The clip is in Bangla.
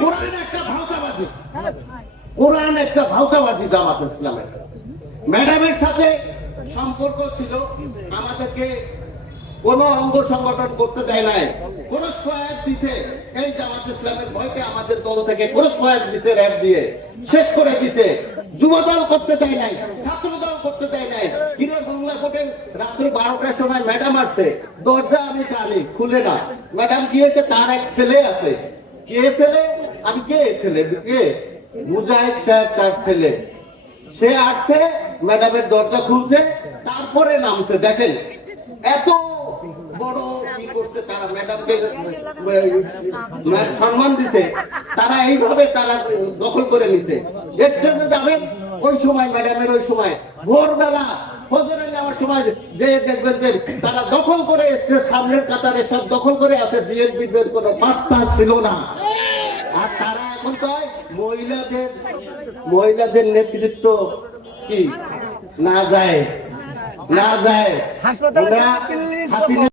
কোরআন একটা ভাওতাবাজি, কোরআন একটা ভাওতাবাজি জামাত ইসলামের। ম্যাডামের সাথে সম্পর্ক ছিল, আমাদেরকে কোন অঙ্গ সংগঠন করতে দেয় নাই, কোন সহায়ক দিছে এই জামাত ইসলামের ভয়কে আমাদের দল থেকে কোন সহায়ক দিছে, র‍্যাব দিয়ে শেষ করে দিছে। যুবদল করতে দেয় নাই, ছাত্র দল করতে দেয় নাই। কিরে বাংলা কোটে রাত্র 12টার সময় ম্যাডাম আসছে, দরজা আমি টানি, খুলে না। ম্যাডাম কি হয়েছে, তার এক ছেলে আছে। কে ছেলে? আমি কে ছেলে? কে? মুজাহিদ সাহেব তার ছেলে। সে আসছে, ম্যাডামের দরজা খুলছে, তারপরে নামছে। দেখেন এত বড় কি করছে তারা, ম্যাডামকে সম্মান দিছে, তারা এইভাবে তারা দখল করে নিছে। স্টেজে যাবেন ওই সময়, ম্যাডামের ওই সময় ভোরবেলা ফজরে নেওয়ার সময় যে দেখবেন যে তারা দখল করে স্টেজ সামনের কাতারে সব দখল করে আছে। বিএনপিদের কোনো পাত্তা ছিল না। আর তারা এখন কয় মহিলাদের নেতৃত্ব কি না যায়, না যায়। হাসপাতালে